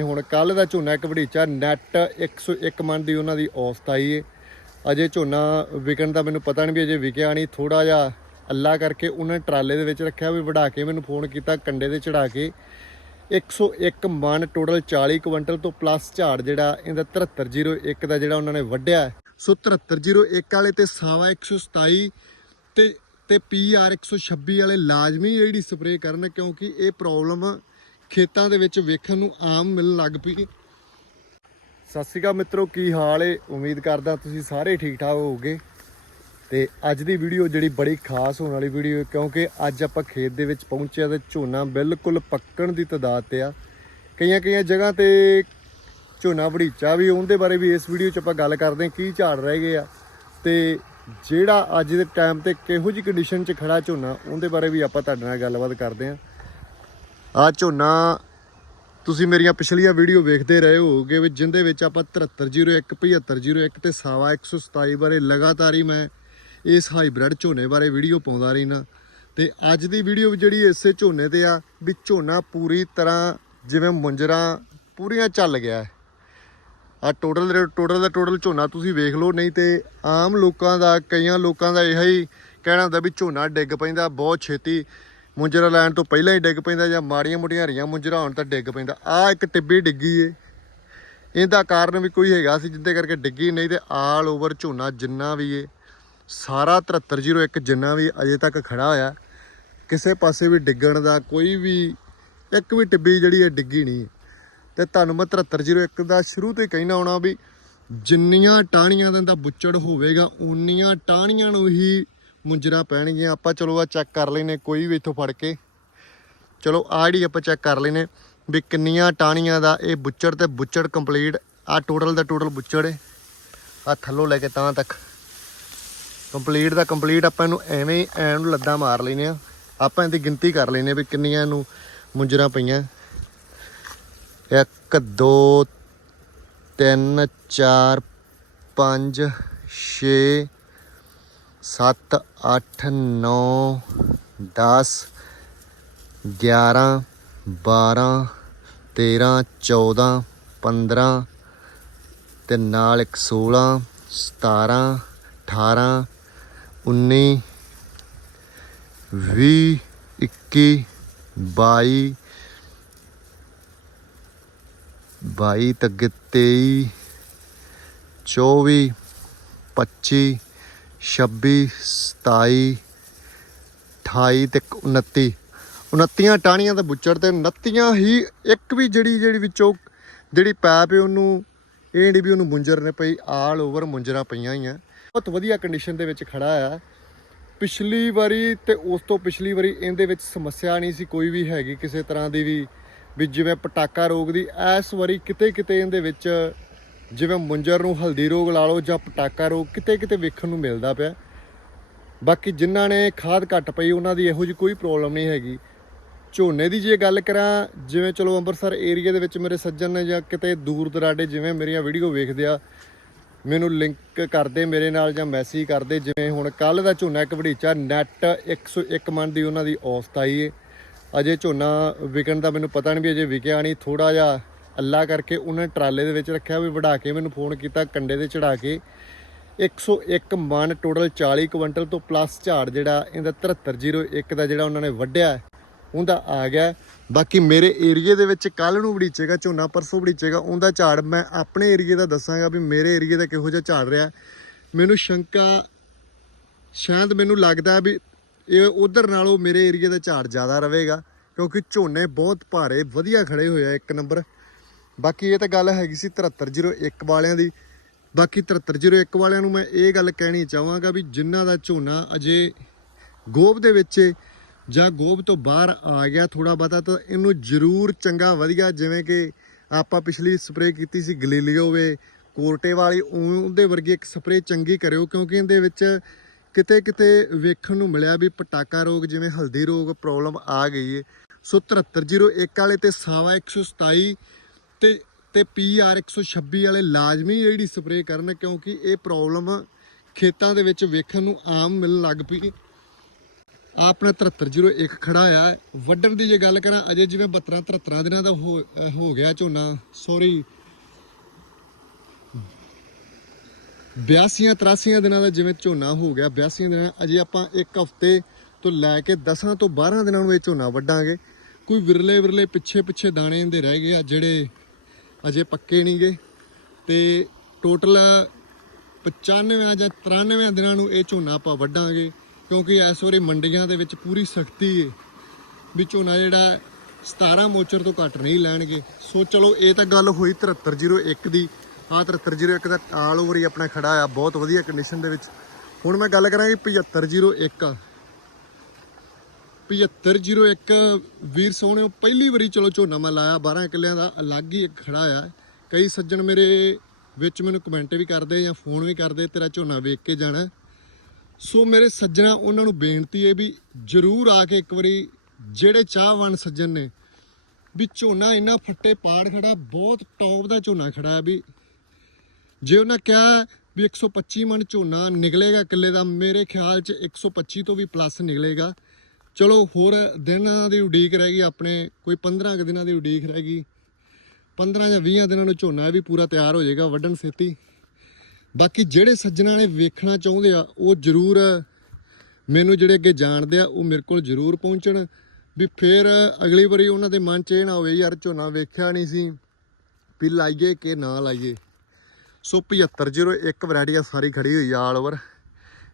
ਹੁਣ ਕੱਲ ਦਾ ਝੋਨਾ ਇੱਕ ਵੜੀਚਾ ਨੈਟ 101 ਮਣ ਦੀ ਉਹਨਾਂ ਦੀ ਔਸਤ ਆਈ ਏ। ਅਜੇ ਝੋਨਾ ਵਿਕਣ ਦਾ ਮੈਨੂੰ ਪਤਾ ਨਹੀਂ ਵੀ ਅਜੇ ਵਿਕਿਆ ਨਹੀਂ ਥੋੜਾ ਜਿਹਾ ਅੱਲਾ ਕਰਕੇ ਉਹਨਾਂ ਟਰਾਲੇ ਦੇ ਵਿੱਚ ਰੱਖਿਆ ਵੀ ਵੜਾ ਕੇ ਮੈਨੂੰ ਫੋਨ ਕੀਤਾ, ਕੰਡੇ ਤੇ ਚੜਾ ਕੇ। 101 ਮਣ ਟੋਟਲ 40 ਕੁਇੰਟਲ ਤੋਂ ਪਲੱਸ ਝਾੜ ਜਿਹੜਾ ਇਹਦਾ 7301 ਦਾ ਜਿਹੜਾ ਉਹਨਾਂ ਨੇ ਵੱਢਿਆ। ਹੈ। ਸੋ 7301 ਵਾਲੇ ਤੇ ਸਾਵਾ 127 ਤੇ ਤੇ ਪੀਆਰ 126 ਵਾਲੇ ਲਾਜ਼ਮੀ ਜਿਹੜੀ ਸਪਰੇਅ ਕਰਨ ਕਿਉਂਕਿ ਇਹ ਪ੍ਰੋਬਲਮ ਖੇਤਾਂ ਦੇ ਵਿੱਚ ਵੇਖਣ ਨੂੰ ਆਮ ਮਿਲਣ ਲੱਗ ਪਈ। ਸਤਿ ਸ਼੍ਰੀ ਅਕਾਲ ਮਿੱਤਰੋ, ਕੀ ਹਾਲ ਏ? ਉਮੀਦ ਕਰਦਾ ਤੁਸੀਂ ਸਾਰੇ ਠੀਕ ਠਾਕ ਹੋਵੋਗੇ। ਤੇ ਅੱਜ ਦੀ ਵੀਡੀਓ ਜਿਹੜੀ ਬੜੀ ਖਾਸ ਹੋਣ ਵਾਲੀ ਵੀਡੀਓ ਹੈ ਕਿਉਂਕਿ ਅੱਜ ਆਪਾਂ ਖੇਤ ਦੇ ਵਿੱਚ ਪਹੁੰਚਿਆ ਤੇ ਝੋਨਾ ਬਿਲਕੁਲ ਪੱਕਣ ਦੀ ਤਦਾਦ ਤੇ ਆ। ਕਈਆਂ ਕਈਆਂ ਜਗ੍ਹਾ ਤੇ ਝੋਨਾ ਵੜੀਚਾ ਵੀ, ਉਹਦੇ ਬਾਰੇ ਵੀ ਇਸ ਵੀਡੀਓ 'ਚ ਆਪਾਂ ਗੱਲ ਕਰਦੇ ਹਾਂ, ਕੀ ਝਾੜ ਰਹਿ ਗਏ ਆ। ਤੇ ਜਿਹੜਾ ਅੱਜ ਦੇ ਟਾਈਮ ਤੇ ਕਿਹੋ ਜਿਹੀ ਕੰਡੀਸ਼ਨ 'ਚ ਖੜਾ ਝੋਨਾ, ਉਹਦੇ ਬਾਰੇ ਵੀ ਆਪਾਂ ਤੁਹਾਡੇ ਨਾਲ ਗੱਲਬਾਤ ਕਰਦੇ ਹਾਂ। ਆ ਝੋਨਾ ਤੁਸੀਂ ਮੇਰੀਆਂ ਪਿਛਲੀਆਂ ਵੀਡੀਓ ਵੇਖਦੇ ਰਹੇ ਹੋਗੇ ਵੀ ਜਿੰਦੇ ਵਿੱਚ ਆਪਾਂ 7301 7501 ਤੇ ਸਾਵਾ 127 ਬਾਰੇ ਲਗਾਤਾਰ ਹੀ ਮੈਂ ਇਸ ਹਾਈਬ੍ਰਿਡ ਝੋਨੇ ਬਾਰੇ ਵੀਡੀਓ ਪਾਉਂਦਾ ਰਹਿਣਾ ਤੇ ਅੱਜ ਦੀ ਵੀਡੀਓ ਵੀ ਜਿਹੜੀ ਇਸੇ ਝੋਨੇ ਤੇ ਆ ਵੀ ਝੋਨਾ ਪੂਰੀ ਤਰ੍ਹਾਂ ਜਿਵੇਂ ਮੁੰਜਰਾ ਪੂਰੀਆਂ ਚੱਲ ਗਿਆ ਆ ਟੋਟਲ ਟੋਟਲ ਦਾ ਟੋਟਲ ਝੋਨਾ ਤੁਸੀਂ ਵੇਖ ਲਓ, ਨਹੀਂ ਤੇ ਆਮ ਲੋਕਾਂ ਦਾ, ਕਈਆਂ ਲੋਕਾਂ ਦਾ ਇਹ ਹੀ ਕਹਿਣਾ ਹੁੰਦਾ ਵੀ ਝੋਨਾ ਡਿੱਗ ਪੈਂਦਾ, ਬਹੁਤ ਛੇਤੀ। ਮੁੰਜਰਾ ਲੈਣ ਤੋਂ ਪਹਿਲਾਂ ਹੀ ਡਿੱਗ ਪੈਂਦਾ ਜਾਂ ਮਾੜੀਆਂ ਮੋਟੀਆਂ ਹਰੀਆਂ ਮੁੰਜਰਾ ਹੋਣ ਤਾਂ ਡਿੱਗ ਪੈਂਦਾ। ਆ ਇੱਕ ਟਿੱਬੀ ਡਿੱਗੀ ਏ। ਇਹਦਾ ਕਾਰਨ ਵੀ ਕੋਈ ਹੈਗਾ ਸੀ ਜਿੱਦੇ ਕਰਕੇ ਡਿੱਗੀ, ਨਹੀਂ ਤੇ ਆਲ ਓਵਰ ਝੋਨਾ ਜਿੰਨਾ ਵੀ ਏ, ਸਾਰਾ 7301 ਜਿੰਨਾ ਵੀ ਅਜੇ ਤੱਕ ਖੜਾ ਹੋਇਆ। ਕਿਸੇ ਪਾਸੇ ਵੀ ਡਿੱਗਣ ਦਾ ਕੋਈ ਵੀ, ਇੱਕ ਵੀ ਟਿੱਬੀ ਜਿਹੜੀ ਹੈ ਡਿੱਗੀ ਨਹੀਂ। ਤੇ ਤੁਹਾਨੂੰ ਮੈਂ 7301 ਦਾ ਸ਼ੁਰੂ ਤੋਂ ਹੀ ਕਹਿਣਾ ਹੋਣਾ ਵੀ ਜਿੰਨੀਆਂ ਟਾਹਣੀਆਂ ਦਾ ਬੁੱਚੜ ਹੋਵੇਗਾ ਉਨੀਆਂ ਟਾਹਣੀਆਂ ਨੂੰ ਹੀ ਮੁੰਜਰਾ ਪੈਣਗੀਆਂ, ਆਪਾਂ ਚਲੋ ਆ ਚੈੱਕ ਕਰ ਲੈਨੇ, ਕੋਈ ਵੀ ਇੱਥੋਂ ਫੜ ਕੇ। ਚਲੋ ਆ ਜਿਹੜੀ ਆਪਾਂ ਚੈੱਕ ਕਰ ਲੈਨੇ, ਵੀ ਕਿੰਨੀਆਂ ਟਾਹਣੀਆਂ ਦਾ ਇਹ ਬੁੱਚੜ ਤੇ ਬੁੱਚੜ ਕੰਪਲੀਟ ਆ ਟੋਟਲ ਦਾ ਟੋਟਲ ਬੁੱਚੜ ਹੈ ਆ ਥੱਲੋਂ ਲੈ ਕੇ ਤਾਂ ਤੱਕ। ਕੰਪਲੀਟ ਦਾ ਕੰਪਲੀਟ ਆਪਾਂ ਇਹਨੂੰ ਐਵੇਂ ਹੀ ਐਂ ਨੂੰ ਲੱਦਾਂ ਮਾਰ ਲੈਨੇ ਆ। ਆਪਾਂ ਇਹਦੀ ਗਿਣਤੀ ਕਰ ਲੈਨੇ ਵੀ ਕਿੰਨੀਆਂ ਇਹਨੂੰ ਮੁੰਜਰਾ ਪਈਆਂ। 1 2 3 4 5 6 7 8 9 10 11 12 13 14 15 ਤੇ ਨਾਲ ਇੱਕ 16 17 18 19 20 21 22 22 ਤੱਕ 23 24 25 26 27 28 ਤੇ 29 29 ਟਾਹਣੀਆਂ ਦਾ ਬੁੱਚੜ ਤੇ 29 ਹੀ ਇੱਕ ਵੀ ਜਿਹੜੀ ਜਿਹੜੀ ਵਿੱਚੋਂ ਜਿਹੜੀ ਪੈਪ ਹੈ ਉਹਨੂੰ, ਇਹ ਨਹੀਂ ਵੀ ਉਹਨੂੰ ਮੁੰਜਰ ਨੇ ਪਈ ਆਲ ਓਵਰ ਮੁੰਜਰਾ ਪਈਆਂ ਹੀ ਆ ਬਹੁਤ ਵਧੀਆ ਕੰਡੀਸ਼ਨ ਦੇ ਵਿੱਚ ਖੜਾ ਆ। ਪਿਛਲੀ ਵਾਰੀ ਤੇ ਉਸ ਤੋਂ ਪਿਛਲੀ ਵਾਰੀ ਇਹਦੇ ਵਿੱਚ ਸਮੱਸਿਆ ਨਹੀਂ ਸੀ ਕੋਈ ਵੀ ਹੈਗੀ ਕਿਸੇ ਤਰ੍ਹਾਂ ਦੀ ਵੀ ਵੀ ਜਿਵੇਂ ਪਟਾਕਾ ਰੋਗ ਦੀ ਇਸ ਵਾਰੀ ਕਿਤੇ ਕਿਤੇ ਇਹਦੇ ਵਿੱਚ ਜਿਵੇਂ ਮੁੰਜਰ ਨੂੰ ਹਲਦੀ ਰੋਗ ਲਾ ਲਓ ਜਾਂ ਪਟਾਕਾ ਰੋਗ, ਕਿਤੇ ਕਿਤੇ ਵੇਖਣ ਨੂੰ ਮਿਲਦਾ ਪਿਆ। ਬਾਕੀ ਜਿਨ੍ਹਾਂ ਨੇ ਖਾਦ ਘੱਟ ਪਈ, ਉਹਨਾਂ ਦੀ ਇਹੋ ਜਿਹੀ ਕੋਈ ਪ੍ਰੋਬਲਮ ਨਹੀਂ ਹੈਗੀ। ਝੋਨੇ ਦੀ ਜੇ ਗੱਲ ਕਰਾਂ, ਜਿਵੇਂ ਚਲੋ ਅੰਮ੍ਰਿਤਸਰ ਏਰੀਆ ਦੇ ਵਿੱਚ ਮੇਰੇ ਸੱਜਣ ਨੇ ਜਾਂ ਕਿਤੇ ਦੂਰ ਦਰਾਡੇ ਜਿਵੇਂ ਮੇਰੀਆਂ ਵੀਡੀਓ ਵੇਖਦੇ ਆ, ਮੈਨੂੰ ਲਿੰਕ ਕਰਦੇ ਮੇਰੇ ਨਾਲ ਜਾਂ ਮੈਸੇਜ ਕਰਦੇ, ਜਿਵੇਂ ਹੁਣ ਕੱਲ ਦਾ ਝੋਨਾ ਇੱਕ ਵੜੀਚਾ ਨੈਟ 101 ਮਨ ਦੀ ਉਹਨਾਂ ਦੀ ਔਸਤ ਆਈ ਏ। ਅਜੇ ਝੋਨਾ ਵਿਕਣ ਦਾ ਮੈਨੂੰ ਪਤਾ ਨਹੀਂ ਵੀ ਅਜੇ ਵਿਕਿਆ ਨਹੀਂ ਥੋੜਾ ਜਿਹਾ ਅੱਲਾ ਕਰਕੇ ਉਹਨਾਂ ਟਰਾਲੇ ਦੇ ਵਿੱਚ ਰੱਖਿਆ ਵੀ ਵਢਾ ਕੇ ਮੈਨੂੰ ਫੋਨ ਕੀਤਾ, ਕੰਡੇ ਤੇ ਚੜਾ ਕੇ। 101 ਮਨ ਟੋਟਲ 40 ਕੁਇੰਟਲ ਤੋਂ ਪਲੱਸ ਝਾੜ ਜਿਹੜਾ, ਇਹਦਾ 7301 ਦਾ ਜਿਹੜਾ ਉਹਨਾਂ ਨੇ ਵੱਢਿਆ ਉਹਦਾ ਆ ਗਿਆ ਬਾਕੀ ਮੇਰੇ ਏਰੀਏ ਦੇ ਵਿੱਚ ਕੱਲ ਨੂੰ ਵੜੀਚੇਗਾ, ਝੋਨਾ ਪਰਸੋਂ ਵੜੀਚੇਗਾ, ਉਹਦਾ ਝਾੜ ਮੈਂ ਆਪਣੇ ਏਰੀਏ ਦਾ ਦੱਸਾਂਗਾ ਵੀ ਮੇਰੇ ਏਰੀਏ ਦਾ ਕਿਹੋ ਜਿਹਾ ਝਾੜ ਰਿਹਾ। ਮੈਨੂੰ ਸ਼ੰਕਾ, ਸ਼ਾਇਦ ਮੈਨੂੰ ਲੱਗਦਾ ਵੀ ਇਹ ਉਧਰ ਨਾਲੋਂ ਮੇਰੇ ਏਰੀਏ ਦਾ ਝਾੜ ਜ਼ਿਆਦਾ ਰਹੇਗਾ, ਕਿਉਂਕਿ ਝੋਨੇ ਬਹੁਤ ਭਾਰੇ, ਵਧੀਆ ਖੜੇ ਹੋਏ ਆ ਇੱਕ ਨੰਬਰ। ਬਾਕੀ ਇਹ ਤਾਂ ਗੱਲ ਹੈਗੀ ਸੀ 7301 ਵਾਲਿਆਂ ਦੀ। ਬਾਕੀ 7301 ਵਾਲਿਆਂ ਨੂੰ ਮੈਂ ਇਹ ਗੱਲ ਕਹਿਣੀ ਚਾਹਾਂਗਾ ਵੀ ਜਿਨ੍ਹਾਂ ਦਾ ਝੋਨਾ ਅਜੇ ਗੋਬ ਦੇ ਵਿੱਚ ਜਾਂ ਗੋਬ ਤੋਂ ਬਾਹਰ ਆ ਗਿਆ ਥੋੜਾ ਬਹੁਤਾ, ਤਾਂ ਇਹਨੂੰ ਜ਼ਰੂਰ ਚੰਗਾ ਵਧੀਆ ਜਿਵੇਂ ਕਿ ਆਪਾਂ ਪਿਛਲੀ ਸਪਰੇਅ ਕੀਤੀ ਸੀ ਗਲੀਲੀਓ ਵੇ, ਕੋਰਟੇ ਵਾਲੀ ਉਹਦੇ ਵਰਗੀ ਇੱਕ ਸਪਰੇਅ ਚੰਗੀ ਕਰਿਓ, ਕਿਉਂਕਿ ਇਹਦੇ ਵਿੱਚ ਕਿਤੇ ਕਿਤੇ ਵੇਖਣ ਨੂੰ ਮਿਲਿਆ ਵੀ ਪਟਾਕਾ ਰੋਗ, ਜਿਵੇਂ ਹਲਦੀ ਰੋਗ ਪ੍ਰੋਬਲਮ ਆ ਗਈ ਏ। ਸੋ 7301 ਵਾਲੇ ਤੇ ਸਾਵਾ 127 ਤੇ ਤੇ ਪੀਆਰ 126 ਵਾਲੇ ਲਾਜ਼ਮੀ ਜਿਹੜੀ ਸਪਰੇਅ ਕਰਨ ਕਿਉਂਕਿ ਇਹ ਪ੍ਰੋਬਲਮ ਖੇਤਾਂ ਦੇ ਵਿੱਚ ਵੇਖਣ ਨੂੰ ਆਮ ਮਿਲਣ ਲੱਗ ਪਈ। ਆਹ ਆਪਣਾ 7301 ਖੜਾ ਆ। ਵੱਢਣ ਦੀ ਜੇ ਗੱਲ ਕਰਾਂ, ਅਜੇ ਜਿਵੇਂ 72 73 ਦਿਨਾਂ ਦਾ ਹੋ ਹੋ ਗਿਆ ਝੋਨਾ ਸੌਰੀ 82 83 ਦਿਨਾਂ ਦਾ ਜਿਵੇਂ ਝੋਨਾ ਹੋ ਗਿਆ 82 ਦਿਨਾਂ ਅਜੇ ਆਪਾਂ ਇੱਕ ਹਫ਼ਤੇ ਤੋਂ ਲੈ ਕੇ 10 ਤੋਂ 12 ਦਿਨਾਂ ਨੂੰ ਇਹ ਝੋਨਾ ਵੱਢਾਂਗੇ। ਕੋਈ ਵਿਰਲੇ ਵਿਰਲੇ ਪਿੱਛੇ ਪਿੱਛੇ ਦਾਣੇ ਇਹਦੇ ਰਹਿ ਗਏ ਆ ਜਿਹੜੇ ਅਜੇ ਪੱਕੇ ਨਹੀਂਗੇ। ਤੇ ਟੋਟਲ 95 ਜਾਂ 93 ਦਿਨਾਂ ਨੂੰ ਇਹ ਝੋਨਾ ਆਪਾਂ ਵੱਢਾਂਗੇ, ਕਿਉਂਕਿ ਇਸ ਵਾਰੀ ਮੰਡੀਆਂ ਦੇ ਵਿੱਚ ਪੂਰੀ ਸਖਤੀ ਹੈ ਵੀ ਝੋਨਾ ਜਿਹੜਾ 17 ਮੋਚਰ ਤੋਂ ਘੱਟ ਨਹੀਂ ਲੈਣਗੇ। ਸੋ ਚਲੋ, ਇਹ ਤਾਂ ਗੱਲ ਹੋਈ 7301 ਦੀ। ਆਹ 7301 ਦਾ ਆਲ ਓਵਰ ਹੀ ਆਪਣਾ ਖੜਾ ਆ, ਬਹੁਤ ਵਧੀਆ ਕੰਡੀਸ਼ਨ ਦੇ ਵਿੱਚ। ਹੁਣ ਮੈਂ ਗੱਲ ਕਰਾਂਗੀ 7501 ਆ। 7501 ਵੀਰ ਸੋਹਣਿਓ, ਪਹਿਲੀ ਵਾਰੀ ਚਲੋ ਝੋਨਾ ਮੈਂ ਲਾਇਆ 12 ਕਿੱਲਿਆਂ ਦਾ ਅਲੱਗ ਹੀ ਇੱਕ ਖੜਾ ਆ। ਕਈ ਸੱਜਣ ਮੇਰੇ ਵਿੱਚ ਮੈਨੂੰ ਕਮੈਂਟ ਵੀ ਕਰਦੇ ਜਾਂ ਫੋਨ ਵੀ ਕਰਦੇ, ਤੇਰਾ ਝੋਨਾ ਵੇਖ ਕੇ ਜਾਣਾ। ਸੋ ਮੇਰੇ ਸੱਜਣਾ, ਉਹਨਾਂ ਨੂੰ ਬੇਨਤੀ ਹੈ ਵੀ ਜਰੂਰ ਆ ਕੇ ਇੱਕ ਵਾਰੀ ਜਿਹੜੇ ਚਾਹਵਾਨ ਸੱਜਣ ਨੇ ਵੀ ਝੋਨਾ ਇੰਨਾ ਫੱਟੇ ਪਾੜ ਖੜਾ, ਬਹੁਤ ਟੌਪ ਦਾ ਝੋਨਾ ਖੜਾ ਹੈ ਵੀ। ਜੇ ਉਹਨਾਂ ਕਿਹਾ ਵੀ 125 ਮਣ ਝੋਨਾ ਨਿਕਲੇਗਾ ਕਿੱਲੇ ਦਾ, ਮੇਰੇ ਖਿਆਲ 'ਚ 125 ਤੋਂ ਵੀ ਪਲੱਸ ਨਿਕਲੇਗਾ। ਚਲੋ ਹੋਰ ਦਿਨਾਂ ਦੀ ਉਡੀਕ ਰਹਿ ਗਈ, ਆਪਣੇ ਕੋਈ 15 ਕੁ ਦਿਨਾਂ ਦੀ ਉਡੀਕ ਰਹਿ ਗਈ। 15 ਜਾਂ 20 ਦਿਨਾਂ ਨੂੰ ਝੋਨਾ ਇਹ ਵੀ ਪੂਰਾ ਤਿਆਰ ਹੋ ਜਾਏਗਾ, ਵੱਢਣ ਛੇਤੀ ਬਾਕੀ ਜਿਹੜੇ ਸੱਜਣਾ ਨੇ ਵੇਖਣਾ ਚਾਹੁੰਦੇ ਆ, ਉਹ ਜ਼ਰੂਰ ਮੈਨੂੰ ਜਿਹੜੇ ਅੱਗੇ ਜਾਣਦੇ ਆ, ਉਹ ਮੇਰੇ ਕੋਲ ਜ਼ਰੂਰ ਪਹੁੰਚਣ। ਵੀ ਫਿਰ ਅਗਲੀ ਵਾਰੀ ਉਹਨਾਂ ਦੇ ਮਨ 'ਚ ਇਹ ਨਾ ਹੋਵੇ, ਯਾਰ ਝੋਨਾ ਵੇਖਿਆ ਨਹੀਂ ਸੀ, ਵੀ ਲਾਈਏ ਕਿ ਨਾ ਲਾਈਏ। ਸੋ 7501 ਵੈਰਾਈਟੀ ਆ ਸਾਰੀ ਖੜੀ ਹੋਈ ਆ ਆਲ ਓਵਰ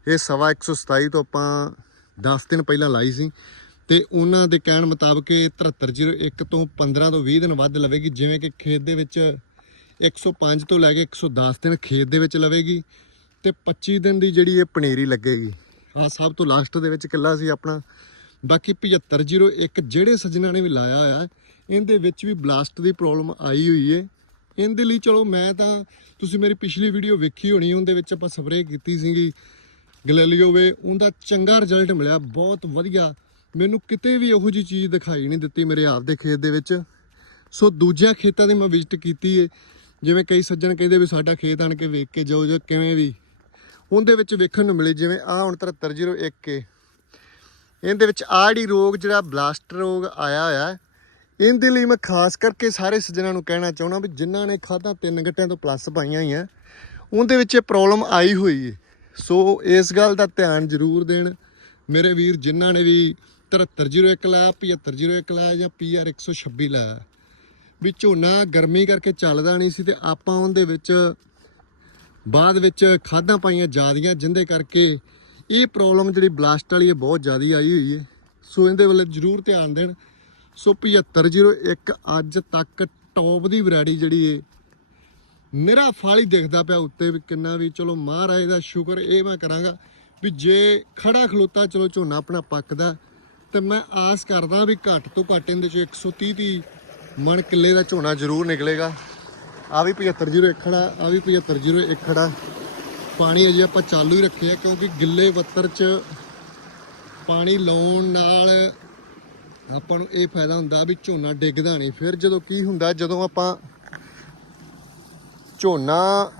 ਇਹ ਸਵਾ 127 ਤੋਂ ਆਪਾਂ 10 ਦਿਨ ਪਹਿਲਾਂ ਲਾਈ ਸੀ ਤੇ ਉਹਨਾਂ ਦੇ ਕਹਿਣ ਮੁਤਾਬਕ ਇਹ 7301 ਤੋਂ 15 ਤੋਂ 20 ਦਿਨ ਵੱਧ ਲਵੇਗੀ, ਜਿਵੇਂ ਕਿ ਖੇਤ ਦੇ ਵਿੱਚ 105 ਤੋਂ ਲੈ ਕੇ 110 ਦਿਨ ਖੇਤ ਦੇ ਵਿੱਚ ਲਵੇਗੀ ਤੇ 25 ਦਿਨ ਦੀ ਜਿਹੜੀ ਇਹ ਪਨੀਰੀ ਲੱਗੇਗੀ। ਆ ਸਭ ਤੋਂ ਲਾਸਟ ਦੇ ਵਿੱਚ ਕਿੱਲਾ ਸੀ ਆਪਣਾ। ਬਾਕੀ 7501 ਜਿਹੜੇ ਸੱਜਣਾ ਨੇ ਵੀ ਲਾਇਆ ਹੋਇਆ, ਇਹਦੇ ਵਿੱਚ ਵੀ ਬਲਾਸਟ ਦੀ ਪ੍ਰੋਬਲਮ ਆਈ ਹੋਈ ਏ। ਇਹਦੇ ਲਈ ਚਲੋ ਮੈਂ ਤਾਂ, ਤੁਸੀਂ ਮੇਰੀ ਪਿਛਲੀ ਵੀਡੀਓ ਵੇਖੀ ਹੋਣੀ, ਉਹਦੇ ਵਿੱਚ ਆਪਾਂ ਸਪਰੇਅ ਕੀਤੀ ਸੀਗੀ। ਗਲੈਲੀਓ ਵੇ, ਉਹਦਾ ਚੰਗਾ ਰਿਜ਼ਲਟ ਮਿਲਿਆ, ਬਹੁਤ ਵਧੀਆ। ਮੈਨੂੰ ਕਿਤੇ ਵੀ ਇਹੋ ਜੀ ਚੀਜ਼ ਦਿਖਾਈ ਨਹੀਂ ਦਿੱਤੀ ਮੇਰੇ ਆਪ ਦੇ ਖੇਤ ਦੇ ਵਿੱਚ। ਸੋ ਦੂਜਿਆਂ ਖੇਤਾਂ ਦੀ ਮੈਂ ਵਿਜ਼ਿਟ ਕੀਤੀ ਏ। ਜਿਵੇਂ ਕਈ ਸੱਜਣ ਕਹਿੰਦੇ ਵੀ ਸਾਡਾ ਖੇਤ ਆਣ ਕੇ ਵੇਖ ਕੇ ਜਾਓ, ਜਾਂ ਕਿਵੇਂ ਵੀ। ਉਹਦੇ ਵਿੱਚ ਵੇਖਣ ਨੂੰ ਮਿਲੇ, ਜਿਵੇਂ ਆ ਹੁਣ 7301 ਕੇ ਇਹਦੇ ਵਿੱਚ ਆੜੀ ਰੋਗ, ਜਿਹੜਾ ਬਲਾਸਟ ਰੋਗ ਆਇਆ ਹੋਇਆ ਇਹਦੇ ਲਈ ਮੈਂ ਖਾਸ ਕਰਕੇ ਸਾਰੇ ਸੱਜਣਾਂ ਨੂੰ ਕਹਿਣਾ ਚਾਹੁੰਦਾ ਵੀ ਜਿਨ੍ਹਾਂ ਨੇ ਖਾਦਾਂ ਤਿੰਨ ਗੱਟਿਆਂ ਤੋਂ ਪਲੱਸ ਪਾਈਆਂ ਹੋਈਆਂ, ਉਹਦੇ ਵਿੱਚ ਇਹ ਪ੍ਰੋਬਲਮ ਆਈ ਹੋਈ ਹੈ ਸੋ ਇਸ ਗੱਲ ਦਾ ਧਿਆਨ ਜ਼ਰੂਰ ਦੇਣ। ਮੇਰੇ ਵੀਰ, ਜਿਨ੍ਹਾਂ ਨੇ ਵੀ 7301 ਲਾਇਆ 7501 ਲਾਇਆ ਜਾਂ PR 126 ਲਾਇਆ, ਵੀ ਝੋਨਾ ਗਰਮੀ ਕਰਕੇ ਚੱਲਦਾ ਨਹੀਂ ਸੀ ਤੇ ਆਪਾਂ ਉਹਦੇ ਵਿੱਚ ਬਾਅਦ ਵਿੱਚ ਖਾਦਾਂ ਪਾਈਆਂ ਜ਼ਿਆਦੀਆਂ, ਜਿੰਦੇ ਕਰਕੇ ਇਹ ਪ੍ਰੋਬਲਮ ਜਿਹੜੀ ਬਲਾਸਟ ਵਾਲੀ ਹੈ ਬਹੁਤ ਜ਼ਿਆਦੀ ਆਈ ਹੋਈ ਹੈ ਸੋ ਇਹਦੇ ਵੱਲ ਜ਼ਰੂਰ ਧਿਆਨ ਦੇਣ। ਸੋ 7501 ਅੱਜ ਤੱਕ ਟੌਪ ਦੀ ਵੈਰਾਈਟੀ ਜਿਹੜੀ ਹੈ ਮੇਰਾ ਫਲ ਹੀ ਦਿਖਦਾ ਪਿਆ ਉੱਤੇ ਵੀ ਕਿੰਨਾ ਵੀ, ਚਲੋ ਮਹਾਰਾਜ ਦਾ ਸ਼ੁਕਰ ਇਹ ਮੈਂ ਕਰਾਂਗਾ ਵੀ ਜੇ ਖੜਾ ਖਲੋਤਾ, ਚਲੋ ਝੋਨਾ ਆਪਣਾ ਪੱਕਦਾ, ਤੇ ਮੈਂ ਆਸ ਕਰਦਾ ਵੀ ਘੱਟ ਤੋਂ ਘੱਟ ਇਹਦੇ ਚ 130 ਦੀ ਮਣ ਕਿੱਲੇ ਦਾ ਝੋਨਾ ਜ਼ਰੂਰ ਨਿਕਲੇਗਾ। ਆ ਵੀ 7501 ਖੜਾ, ਆ ਵੀ 7501 ਖੜਾ। ਪਾਣੀ ਅਜੇ ਆਪਾਂ ਚਾਲੂ ਹੀ ਰੱਖਿਆ ਕਿਉਂਕਿ ਗਿੱਲੇ ਬੱਤਰ ਚ ਪਾਣੀ ਲਾਉਣ ਨਾਲ ਆਪਾਂ ਨੂੰ ਇਹ ਫਾਇਦਾ ਹੁੰਦਾ ਵੀ ਝੋਨਾ ਡਿੱਗਦਾ ਨਹੀਂ। ਫਿਰ ਜਦੋਂ ਕੀ ਹੁੰਦਾ, ਜਦੋਂ ਆਪਾਂ ਝੋਨਾ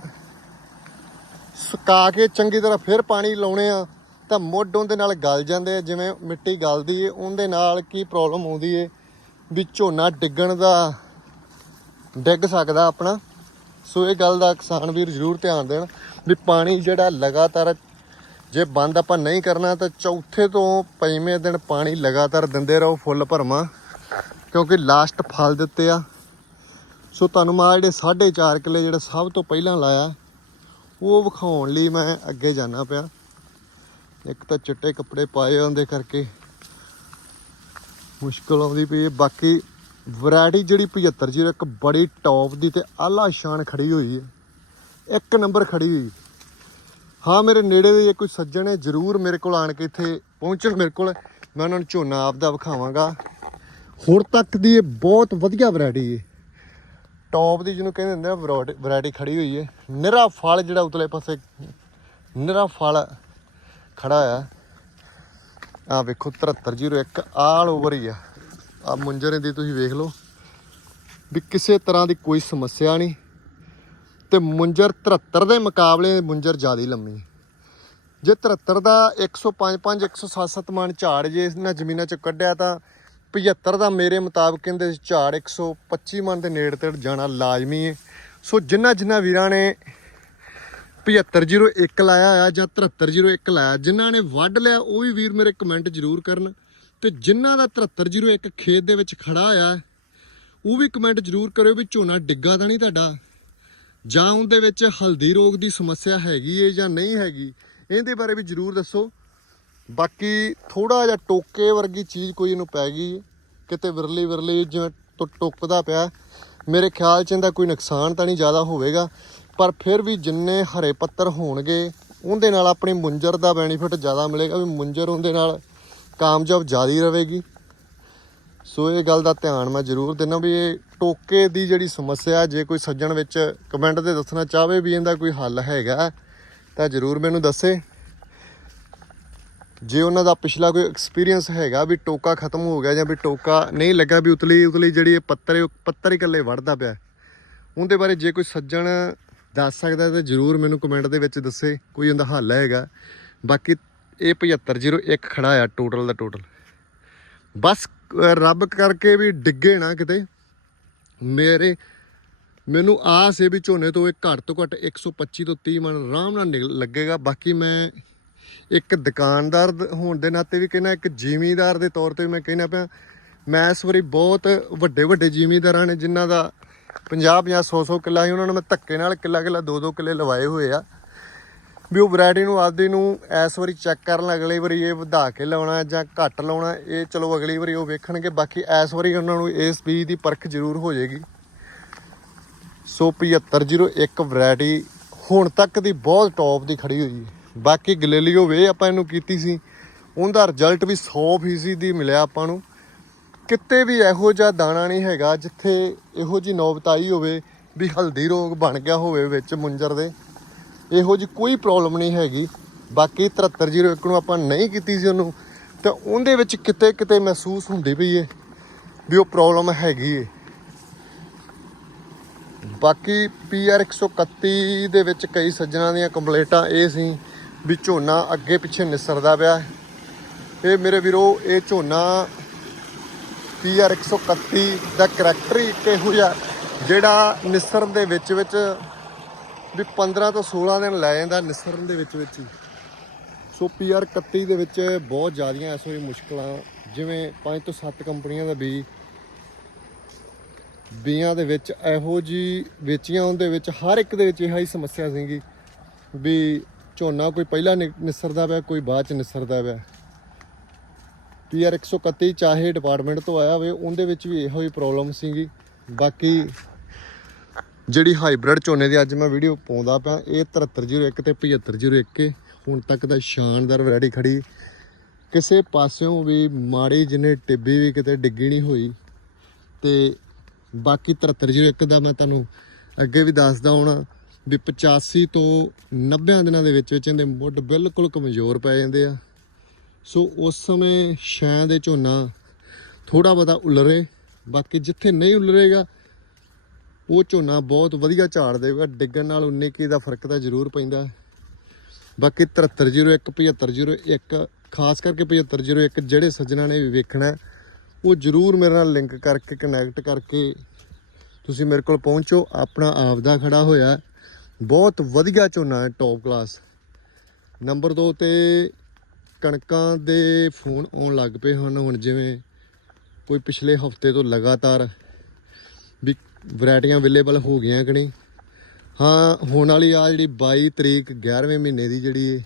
ਸੁਕਾ ਕੇ ਚੰਗੀ ਤਰ੍ਹਾਂ ਫਿਰ ਪਾਣੀ ਲਾਉਣੇ ਆ, ਤਾਂ ਮੁੱਢ ਉਹਦੇ ਨਾਲ ਗਲ ਜਾਂਦੇ ਆ, ਜਿਵੇਂ ਮਿੱਟੀ ਗਲਦੀ ਏ, ਉਹਦੇ ਨਾਲ ਕੀ ਪ੍ਰੋਬਲਮ ਆਉਂਦੀ ਏ, ਵੀ ਝੋਨਾ ਡਿੱਗਣ ਦਾ, ਡਿੱਗ ਸਕਦਾ ਆਪਣਾ। ਸੋ ਇਹ ਗੱਲ ਦਾ ਕਿਸਾਨ ਵੀਰ ਜ਼ਰੂਰ ਧਿਆਨ ਦੇਣ, ਵੀ ਪਾਣੀ ਜਿਹੜਾ ਲਗਾਤਾਰ ਜੇ ਬੰਦ ਆਪਾਂ ਨਹੀਂ ਕਰਨਾ, ਤਾਂ ਚੌਥੇ ਤੋਂ ਪੰਜਵੇਂ ਦਿਨ ਪਾਣੀ ਲਗਾਤਾਰ ਦਿੰਦੇ ਰਹੋ ਫੁੱਲ ਭਰਮਾ, ਕਿਉਂਕਿ ਲਾਸਟ ਫਲ ਦਿੱਤੇ ਆ। ਸੋ ਤੁਹਾਨੂੰ ਮੈਂ ਆਹ ਜਿਹੜੇ 4.5 ਕਿੱਲੇ ਜਿਹੜਾ ਸਭ ਤੋਂ ਪਹਿਲਾਂ ਲਾਇਆ, ਉਹ ਵਿਖਾਉਣ ਲਈ ਮੈਂ ਅੱਗੇ ਜਾਣਾ ਪਿਆ। ਇੱਕ ਤਾਂ ਚਿੱਟੇ ਕੱਪੜੇ ਪਾਏ ਉਹਦੇ ਕਰਕੇ ਮੁਸ਼ਕਲ ਆਉਂਦੀ ਪਈ ਹੈ। ਬਾਕੀ ਵੈਰਾਈਟੀ ਜਿਹੜੀ 75 ਇੱਕ ਬੜੀ ਟੌਪ ਦੀ ਤੇ ਆਲਾ ਸ਼ਾਨ ਖੜੀ ਹੋਈ ਹੈ। ਇੱਕ ਨੰਬਰ ਖੜੀ ਹੋਈ। ਹਾਂ, ਮੇਰੇ ਨੇੜੇ ਦੇ ਜੇ ਕੋਈ ਸੱਜਣ ਹੈ, ਜਰੂਰ ਮੇਰੇ ਕੋਲ ਆਣ ਕੇ ਇੱਥੇ ਪਹੁੰਚਣ, ਮੇਰੇ ਕੋਲ। ਮੈਂ ਉਹਨਾਂ ਨੂੰ ਝੋਨਾ ਆਪਦਾ ਵਿਖਾਵਾਂਗਾ। ਹੁਣ ਤੱਕ ਦੀ ਇਹ ਬਹੁਤ ਵਧੀਆ ਵੈਰਾਈਟੀ ਹੈ। ਟੌਪ ਦੀ ਜਿਹਨੂੰ ਕਹਿੰਦੇ ਹੁੰਦੇ ਆ ਵੈਰਾਈਟੀ ਖੜੀ ਹੋਈ ਹੈ ਨਿਰਾ ਫਲ ਜਿਹੜਾ ਉਤਲੇ ਪਾਸੇ, ਨਿਰਾ ਫਲ ਖੜਾ ਆ ਆ ਵੇਖੋ 7301 ਆਲ ਓਵਰ ਹੀ ਆ। ਆ ਮੁੰਜਰੇ ਦੀ ਤੁਸੀਂ ਵੇਖ ਲਓ ਵੀ ਕਿਸੇ ਤਰ੍ਹਾਂ ਦੀ ਕੋਈ ਸਮੱਸਿਆ ਨਹੀਂ ਤੇ ਮੁੰਜਰ 73 ਦੇ ਮੁਕਾਬਲੇ ਮੁੰਜਰ ਜ਼ਿਆਦਾ ਲੰਮੀ ਜੇ 73 ਦਾ 105 5 107 ਮਣ ਝਾੜ ਜੇ ਇਹਨਾਂ ਜ਼ਮੀਨਾਂ 'ਚੋਂ ਕੱਢਿਆ ਤਾਂ 75 ਦਾ ਮੇਰੇ ਮੁਤਾਬਕ ਕਹਿੰਦੇ ਝਾੜ 125 ਮਨ ਦੇ ਨੇੜੇ ਤੇੜ ਜਾਣਾ ਲਾਜ਼ਮੀ ਹੈ। ਸੋ ਜਿਨ੍ਹਾਂ ਜਿਨ੍ਹਾਂ ਵੀਰਾਂ ਨੇ 7501 ਲਾਇਆ ਆ ਜਾਂ 7301 ਲਾਇਆ, ਜਿਨ੍ਹਾਂ ਨੇ ਵੱਢ ਲਿਆ ਉਹ ਵੀ ਵੀਰ ਮੇਰੇ ਕਮੈਂਟ ਜ਼ਰੂਰ ਕਰਨ। ਤੇ ਜਿਨ੍ਹਾਂ ਦਾ 7301 ਖੇਤ ਦੇ ਵਿੱਚ ਖੜਾ ਆ, ਉਹ ਵੀ ਕਮੈਂਟ ਜ਼ਰੂਰ ਕਰਿਓ ਵੀ ਝੋਨਾ ਡਿੱਗਾ ਤਾਂ ਨਹੀਂ ਤੁਹਾਡਾ। ਜਾਂ ਉਹਦੇ ਵਿੱਚ ਹਲਦੀ ਰੋਗ ਦੀ ਸਮੱਸਿਆ ਹੈਗੀ ਏ ਜਾਂ ਨਹੀਂ ਹੈਗੀ, ਇਹਦੇ ਬਾਰੇ ਵੀ ਜ਼ਰੂਰ ਦੱਸੋ। ਬਾਕੀ ਥੋੜਾ ਜਿਹਾ ਟੋਕੇ ਵਰਗੀ ਚੀਜ਼ ਕੋਈ ਇਹਨੂੰ ਪੈ ਗਈ, ਕਿਤੇ ਵਿਰਲੀ ਵਿਰਲੀ ਜਿਵੇਂ ਟੁ- ਟੁੱਕਦਾ ਪਿਆ। ਮੇਰੇ ਖਿਆਲ ਚ ਇਹਦਾ ਕੋਈ ਨੁਕਸਾਨ ਤਾਂ ਨਹੀਂ ਜ਼ਿਆਦਾ ਹੋਵੇਗਾ, ਪਰ ਫਿਰ ਵੀ ਜਿੰਨੇ ਹਰੇ ਪੱਤਰ ਹੋਣਗੇ, ਉਹਦੇ ਨਾਲ ਆਪਣੀ ਮੁੰਜਰ ਦਾ ਬੈਨੀਫਿਟ ਜ਼ਿਆਦਾ ਮਿਲੇਗਾ, ਵੀ ਮੁੰਜਰ ਉਹਦੇ ਨਾਲ ਕਾਮਯਾਬ ਜ਼ਿਆਦੀ ਰਹੇਗੀ। ਸੋ ਇਹ ਗੱਲ ਦਾ ਧਿਆਨ ਮੈਂ ਜ਼ਰੂਰ ਦਿੰਦਾ ਵੀ ਇਹ ਟੋਕੇ ਦੀ ਜਿਹੜੀ ਸਮੱਸਿਆ, ਜੇ ਕੋਈ ਸੱਜਣ ਵਿੱਚ ਕਮੈਂਟ ਤੇ ਦੱਸਣਾ ਚਾਹਵੇ ਵੀ ਇਹਦਾ ਕੋਈ ਹੱਲ ਹੈਗਾ, ਤਾਂ ਜ਼ਰੂਰ ਮੈਨੂੰ ਦੱਸੇ। ਜੇ ਉਹਨਾਂ ਦਾ ਪਿਛਲਾ ਕੋਈ ਐਕਸਪੀਰੀਅੰਸ ਹੈਗਾ ਵੀ ਟੋਕਾ ਖਤਮ ਹੋ ਗਿਆ ਜਾਂ ਵੀ ਟੋਕਾ ਨਹੀਂ ਲੱਗਾ ਵੀ ਉਤਲੀ ਉਤਲੀ ਜਿਹੜੀ ਇਹ ਪੱਤਰ ਉਹ ਪੱਤਰ ਇਕੱਲੇ ਵੜਦਾ ਪਿਆ ਉਹਦੇ ਬਾਰੇ ਜੇ ਕੋਈ ਸੱਜਣ ਦੱਸ ਸਕਦਾ ਤਾਂ ਜ਼ਰੂਰ ਮੈਨੂੰ ਕਮੈਂਟ ਦੇ ਵਿੱਚ ਦੱਸੇ, ਕੋਈ ਉਹਦਾ ਹੱਲ ਹੈਗਾ। ਬਾਕੀ ਇਹ 7501 ਖੜਾ ਆ ਟੋਟਲ ਦਾ ਟੋਟਲ ਬਸ ਰੱਬ ਕਰਕੇ ਵੀ ਡਿੱਗੇ ਨਾ ਕਿਤੇ। ਮੇਰੇ, ਮੈਨੂੰ ਆਸ ਹੈ ਵੀ ਝੋਨੇ ਤੋਂ ਇਹ ਘੱਟ ਤੋਂ ਘੱਟ 125 ਤੋਂ 30 ਮਣ ਆਰਾਮ ਨਾਲ ਨਿਕਲ ਲੱਗੇਗਾ। ਬਾਕੀ ਮੈਂ ਇੱਕ ਦੁਕਾਨਦਾਰ ਹੋਣ ਦੇ ਨਾਤੇ ਵੀ ਕਹਿੰਦਾ ਇੱਕ ਜ਼ਿਮੀਂਦਾਰ ਦੇ ਤੌਰ ਤੇ ਵੀ ਮੈਂ ਕਹਿੰਦਾ ਪਿਆ, ਮੈਂ ਇਸ ਵਾਰੀ ਬਹੁਤ ਵੱਡੇ ਵੱਡੇ ਜ਼ਿਮੀਂਦਾਰਾਂ ਨੇ ਜਿਨ੍ਹਾਂ ਦਾ 50 50 100 100 ਕਿੱਲਾ ਸੀ, ਉਹਨਾਂ ਨੂੰ ਮੈਂ ਧੱਕੇ ਨਾਲ ਕਿੱਲਾ ਕਿੱਲਾ ਦੋ ਦੋ ਕਿੱਲੇ ਲਵਾਏ ਹੋਏ ਆ। ਵੀ ਉਹ ਵੈਰਾਈਟੀ ਨੂੰ ਆਪਦੀ ਨੂੰ ਇਸ ਵਾਰੀ ਚੈੱਕ ਕਰਨ ਅਗਲੀ ਵਾਰੀ ਇਹ ਵਧਾ ਕੇ ਲਾਉਣਾ ਜਾਂ ਘੱਟ ਲਾਉਣਾ, ਇਹ ਚਲੋ ਅਗਲੀ ਵਾਰੀ ਉਹ ਵੇਖਣਗੇ, ਬਾਕੀ ਇਸ ਵਾਰੀ ਉਹਨਾਂ ਨੂੰ ਇਸ ਬੀਜ ਦੀ ਪਰਖ ਜ਼ਰੂਰ ਹੋ ਜਾਏਗੀ। ਸੋ 7501 ਵੈਰਾਈਟੀ ਹੁਣ ਤੱਕ ਦੀ ਬਹੁਤ ਟੌਪ ਦੀ ਖੜੀ ਹੋਈ ਹੈ। ਬਾਕੀ ਗਲੇਲੀਓ ਵੇ ਆਪਾਂ ਇਹਨੂੰ ਕੀਤੀ ਸੀ। ਉਹਦਾ ਰਿਜ਼ਲਟ ਵੀ 100% ਦੀ ਮਿਲਿਆ ਆਪਾਂ ਨੂੰ। ਕਿਤੇ ਵੀ ਇਹੋ ਜਿਹਾ ਦਾਣਾ ਨਹੀਂ ਹੈਗਾ ਜਿੱਥੇ ਇਹੋ ਜੀ ਨੌਬਤ ਆਈ ਹੋਵੇ ਵੀ ਹਲਦੀ ਰੋਗ ਬਣ ਗਿਆ ਹੋਵੇ ਵਿੱਚ ਮੁੰਜਰ ਦੇ। ਇਹੋ ਜੀ ਕੋਈ ਪ੍ਰੋਬਲਮ ਨਹੀਂ ਹੈਗੀ। ਬਾਕੀ 7301 ਨੂੰ ਆਪਾਂ ਨਹੀਂ ਕੀਤੀ ਸੀ ਉਹਨੂੰ। ਤਾਂ ਉਹਦੇ ਵਿੱਚ ਕਿਤੇ ਕਿਤੇ ਮਹਿਸੂਸ ਹੁੰਦੀ ਪਈ ਏ ਵੀ ਉਹ ਪ੍ਰੋਬਲਮ ਹੈਗੀ ਏ। ਬਾਕੀ PR 131 ਦੇ ਵਿੱਚ ਕਈ ਸੱਜਣਾ ਦੀਆਂ ਕੰਪਲੇਂਟਾਂ ਇਹ ਸੀ ਵੀ ਝੋਨਾ ਅੱਗੇ ਪਿੱਛੇ ਨਿਸਰਦਾ ਪਿਆ ਇਹ ਮੇਰੇ ਵੀਰੋ, ਇਹ ਝੋਨਾ PR 131 ਦਾ ਕਰੈਕਟਰ ਹੀ ਇੱਕ ਇਹੋ ਜਿਹਾ ਜਿਹੜਾ ਨਿਸਰਨ ਦੇ ਵਿੱਚ ਵਿੱਚ ਵੀ 15 ਤੋਂ 16 ਦਿਨ ਲੈ ਜਾਂਦਾ ਨਿਸਰਨ ਦੇ ਵਿੱਚ ਵਿੱਚ ਹੀ। ਸੋ PR 31 ਦੇ ਵਿੱਚ ਬਹੁਤ ਜ਼ਿਆਦੀਆਂ ਇਸ ਵੇਲੇ ਮੁਸ਼ਕਲਾਂ, ਜਿਵੇਂ 5 ਤੋਂ 7 ਕੰਪਨੀਆਂ ਦਾ ਬੀ, ਬੀਆਂ ਦੇ ਵਿੱਚ ਇਹੋ ਜੀ ਵੇਚੀਆਂ, ਉਹਦੇ ਵਿੱਚ ਹਰ ਇੱਕ ਦੇ ਵਿੱਚ ਇਹੋ ਹੀ ਸਮੱਸਿਆ ਸੀਗੀ ਵੀ ਝੋਨਾ ਕੋਈ ਪਹਿਲਾਂ ਨਿ- ਨਿਸਰਦਾ ਪਿਆ, ਕੋਈ ਬਾਅਦ ਚ ਨਿਸਰਦਾ ਪਿਆ। PR 131 ਚਾਹੇ ਡਿਪਾਰਟਮੈਂਟ ਤੋਂ ਆਇਆ ਹੋਵੇ, ਉਹਦੇ ਵਿੱਚ ਵੀ ਇਹੋ ਹੀ ਪ੍ਰੋਬਲਮ ਸੀਗੀ। ਬਾਕੀ ਜਿਹੜੀ ਹਾਈਬ੍ਰਿਡ ਝੋਨੇ ਦੀ ਅੱਜ ਮੈਂ ਵੀਡੀਓ ਪਾਉਂਦਾ ਪਿਆ, ਇਹ 7301 ਤੇ 7501 ਏ। ਹੁਣ ਤੱਕ ਦਾ ਸ਼ਾਨਦਾਰ ਵੈਰਾਈਟੀ ਖੜੀ। ਕਿਸੇ ਪਾਸਿਓਂ ਵੀ ਮਾੜੀ ਜਿੰਨੇ ਟਿੱਬੀ ਵੀ ਕਿਤੇ ਡਿੱਗੀ ਨਹੀਂ ਹੋਈ। ਤੇ ਬਾਕੀ 7301 ਦਾ ਮੈਂ ਤੁਹਾਨੂੰ ਅੱਗੇ ਵੀ ਦੱਸਦਾ ਹੋਣਾ। ਵੀ 85 ਤੋਂ 90 ਦਿਨਾਂ ਦੇ ਵਿੱਚ ਵਿੱਚ ਇਹਦੇ ਮੁੱਢ ਬਿਲਕੁਲ ਕਮਜ਼ੋਰ ਪੈ ਜਾਂਦੇ ਆ। ਸੋ ਉਸ ਸਮੇਂ ਸ਼ਾਇਦ ਦੇ ਝੋਨਾ ਥੋੜਾ ਬਹੁਤਾ ਉਲਰੇ, ਬਾਕੀ ਜਿੱਥੇ ਨਹੀਂ ਉਲਰੇਗਾ, ਉਹ ਝੋਨਾ ਬਹੁਤ ਵਧੀਆ ਝਾੜ ਦੇਗਾ ਡਿੱਗਣ ਨਾਲ 19 ਕੀ ਦਾ ਫ਼ਰਕ ਤਾਂ ਜ਼ਰੂਰ ਪੈਂਦਾ। ਬਾਕੀ 7301 7501 ਖਾਸ ਕਰਕੇ 7501 ਜਿਹੜੇ ਸੱਜਣਾ ਨੇ ਵੀ ਵੇਖਣਾ, ਉਹ ਜ਼ਰੂਰ ਮੇਰੇ ਨਾਲ ਲਿੰਕ ਕਰਕੇ ਕਨੈਕਟ ਕਰਕੇ ਤੁਸੀਂ ਮੇਰੇ ਕੋਲ ਪਹੁੰਚੋ। ਆਪਣਾ ਆਪ ਦਾ ਖੜਾ ਹੋਇਆ। ਬਹੁਤ ਵਧੀਆ ਝੋਨਾ ਹੈ ਟੌਪ ਕਲਾਸ ਨੰਬਰ 2 ਤੇ ਕਣਕਾਂ ਦੇ ਫੋਨ ਆਉਣ ਲੱਗ ਪਏ ਹਨ ਹੁਣ ਜਿਵੇਂ ਕੋਈ ਪਿਛਲੇ ਹਫ਼ਤੇ ਤੋਂ ਲਗਾਤਾਰ ਵੀ ਵੈਰਾਈਟੀਆਂ ਅਵੇਲੇਬਲ ਹੋ ਗਈਆਂ ਕਿ ਨਹੀਂ। ਹਾਂ, ਹੋਣ ਵਾਲੀ ਆ ਜਿਹੜੀ 22 ਤਰੀਕ 11ਵੇਂ ਮਹੀਨੇ ਦੀ ਜਿਹੜੀ ਹੈ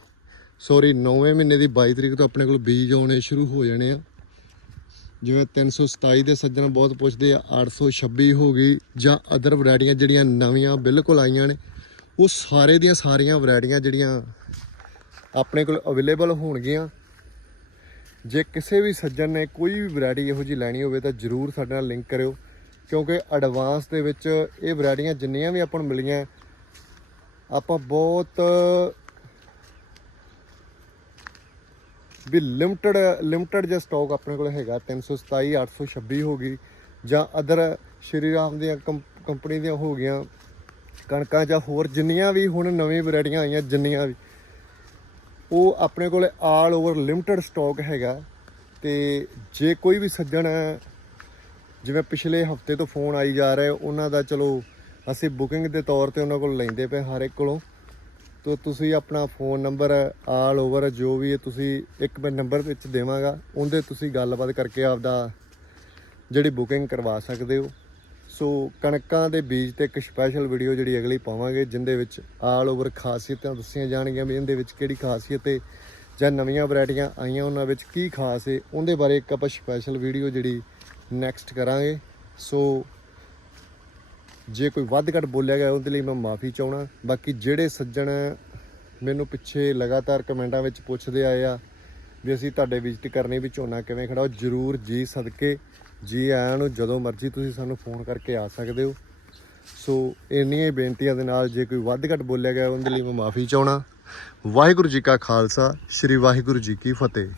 ਸੌਰੀ 9ਵੇਂ ਮਹੀਨੇ ਦੀ 22 ਤਰੀਕ ਤੋਂ ਆਪਣੇ ਕੋਲ ਬੀਜ ਆਉਣੇ ਸ਼ੁਰੂ ਹੋ ਜਾਣੇ ਆ। ਜਿਵੇਂ 327 ਦੇ ਸੱਜਣ ਬਹੁਤ ਪੁੱਛਦੇ ਆ 826 ਹੋ ਗਈ ਜਾਂ ਅਦਰ ਵੈਰਾਈਟੀਆਂ ਜਿਹੜੀਆਂ ਨਵੀਆਂ ਬਿਲਕੁਲ ਆਈਆਂ ਨੇ। ਉਹ ਸਾਰੇ ਦੀਆਂ ਸਾਰੀਆਂ ਵੈਰਾਈਟੀਆਂ ਜਿਹੜੀਆਂ ਆਪਣੇ ਕੋਲ ਅਵੇਲੇਬਲ ਹੋਣਗੀਆਂ। ਜੇ ਕਿਸੇ ਵੀ ਸੱਜਣ ਨੇ ਕੋਈ ਵੀ ਵੈਰਾਈਟੀ ਇਹੋ ਜਿਹੀ ਲੈਣੀ ਹੋਵੇ ਤਾਂ ਜਰੂਰ ਸਾਡੇ ਨਾਲ ਲਿੰਕ ਕਰਿਓ, ਕਿਉਂਕਿ ਐਡਵਾਂਸ ਦੇ ਵਿੱਚ ਇਹ ਵੈਰਾਈਟੀਆਂ ਜਿੰਨੀਆਂ ਵੀ ਆਪਾਂ ਨੂੰ ਮਿਲੀਆਂ, ਆਪਾਂ ਬਹੁਤ ਵੀ ਲਿਮਟਿਡ ਲਿਮਟਿਡ ਜਿਹਾ ਸਟਾਕ ਆਪਣੇ ਕੋਲ ਹੈਗਾ 327 826 ਹੋ ਗਈ, ਜਾਂ ਅਦਰ ਸ਼੍ਰੀ ਰਾਮ ਦੀਆਂ ਕੰਪ- ਕੰਪਨੀ ਦੀਆਂ ਹੋ ਗਈਆਂ ਕਣਕਾਂ ਜਾਂ ਹੋਰ ਜਿੰਨੀਆਂ ਵੀ ਹੁਣ ਨਵੀਂ ਵੈਰਾਈਟੀਆਂ ਆਈਆਂ, ਜਿੰਨੀਆਂ ਵੀ, ਉਹ ਆਪਣੇ ਕੋਲ ਆਲ ਓਵਰ ਲਿਮਟਿਡ ਸਟਾਕ ਹੈਗਾ। ਤੇ ਜੇ ਕੋਈ ਵੀ ਸੱਜਣ, ਜਿਵੇਂ ਪਿਛਲੇ ਹਫ਼ਤੇ ਤੋਂ ਫੋਨ ਆਈ ਜਾ ਰਿਹਾ, ਉਹਨਾਂ ਦਾ ਚਲੋ ਅਸੀਂ ਬੁਕਿੰਗ ਦੇ ਤੌਰ ਤੇ ਉਹਨਾਂ ਕੋਲ ਲੈਂਦੇ ਪਏ ਹਰ ਇੱਕ ਕੋਲੋਂ। ਤੋ ਤੁਸੀਂ ਆਪਣਾ ਫੋਨ ਨੰਬਰ ਆਲ ਓਵਰ ਜੋ ਵੀ ਹੈ, ਤੁਸੀਂ ਇੱਕ ਮੈਂ ਨੰਬਰ ਵਿੱਚ ਦੇਵਾਂਗਾ, ਉਹਦੇ ਤੁਸੀਂ ਗੱਲਬਾਤ ਕਰਕੇ ਆਪਦਾ ਜਿਹੜੀ ਬੁਕਿੰਗ ਕਰਵਾ ਸਕਦੇ ਹੋ। ਸੋ ਕਣਕਾਂ ਦੇ ਬੀਜ ਤੇ ਇੱਕ ਸਪੈਸ਼ਲ ਵੀਡੀਓ ਜਿਹੜੀ ਅਗਲੀ ਪਾਵਾਂਗੇ, ਜਿੰਦੇ ਵਿੱਚ ਆਲ ਓਵਰ ਖਾਸੀਅਤਾਂ ਦੱਸੀਆਂ ਜਾਣਗੀਆਂ ਵੀ ਇਹਦੇ ਵਿੱਚ ਕਿਹੜੀ ਖਾਸੀਅਤ ਹੈ ਜਾਂ ਨਵੀਆਂ ਵੈਰਾਈਟੀਆਂ ਆਈਆਂ ਉਹਨਾਂ ਵਿੱਚ ਕੀ ਖਾਸ ਹੈ ਉਹਦੇ ਬਾਰੇ ਇੱਕ ਆਪਾਂ ਸਪੈਸ਼ਲ ਵੀਡੀਓ ਜਿਹੜੀ ਨੈਕਸਟ ਕਰਾਂਗੇ। ਸੋ ਜੇ ਕੋਈ ਵੱਧ ਘੱਟ ਬੋਲਿਆ ਗਿਆ, ਉਹਦੇ ਲਈ ਮੈਂ ਮਾਫੀ ਚਾਹਣਾ ਬਾਕੀ ਜਿਹੜੇ ਸੱਜਣ ਮੈਨੂੰ ਪਿੱਛੇ ਲਗਾਤਾਰ ਕਮੈਂਟਾਂ ਵਿੱਚ ਪੁੱਛਦੇ ਆਏ ਆ ਵੀ ਅਸੀਂ ਤੁਹਾਡੇ ਵਿਜ਼ਿਟ ਕਰਨੀ ਵੀ ਝੋਨਾ ਕਿਵੇਂ ਖੜਾ ਉਹ ਜਰੂਰ ਜੀ ਸਦਕੇ। ਜੀ ਆਇਆਂ ਨੂੰ ਜਦੋਂ ਮਰਜ਼ੀ ਤੁਸੀਂ ਸਾਨੂੰ ਫੋਨ ਕਰਕੇ ਆ ਸਕਦੇ ਹੋ। ਸੋ ਇੰਨੀਆਂ ਹੀ ਬੇਨਤੀਆਂ ਦੇ ਨਾਲ ਜੇ ਕੋਈ ਵੱਧ ਘੱਟ ਬੋਲਿਆ ਗਿਆ, ਉਹਦੇ ਲਈ ਮੈਂ ਮਾਫੀ ਚਾਹਣਾ ਵਾਹਿਗੁਰੂ ਜੀ ਕਾ ਖਾਲਸਾ, ਸ੍ਰੀ ਵਾਹਿਗੁਰੂ ਜੀ ਕੀ ਫਤਿਹ।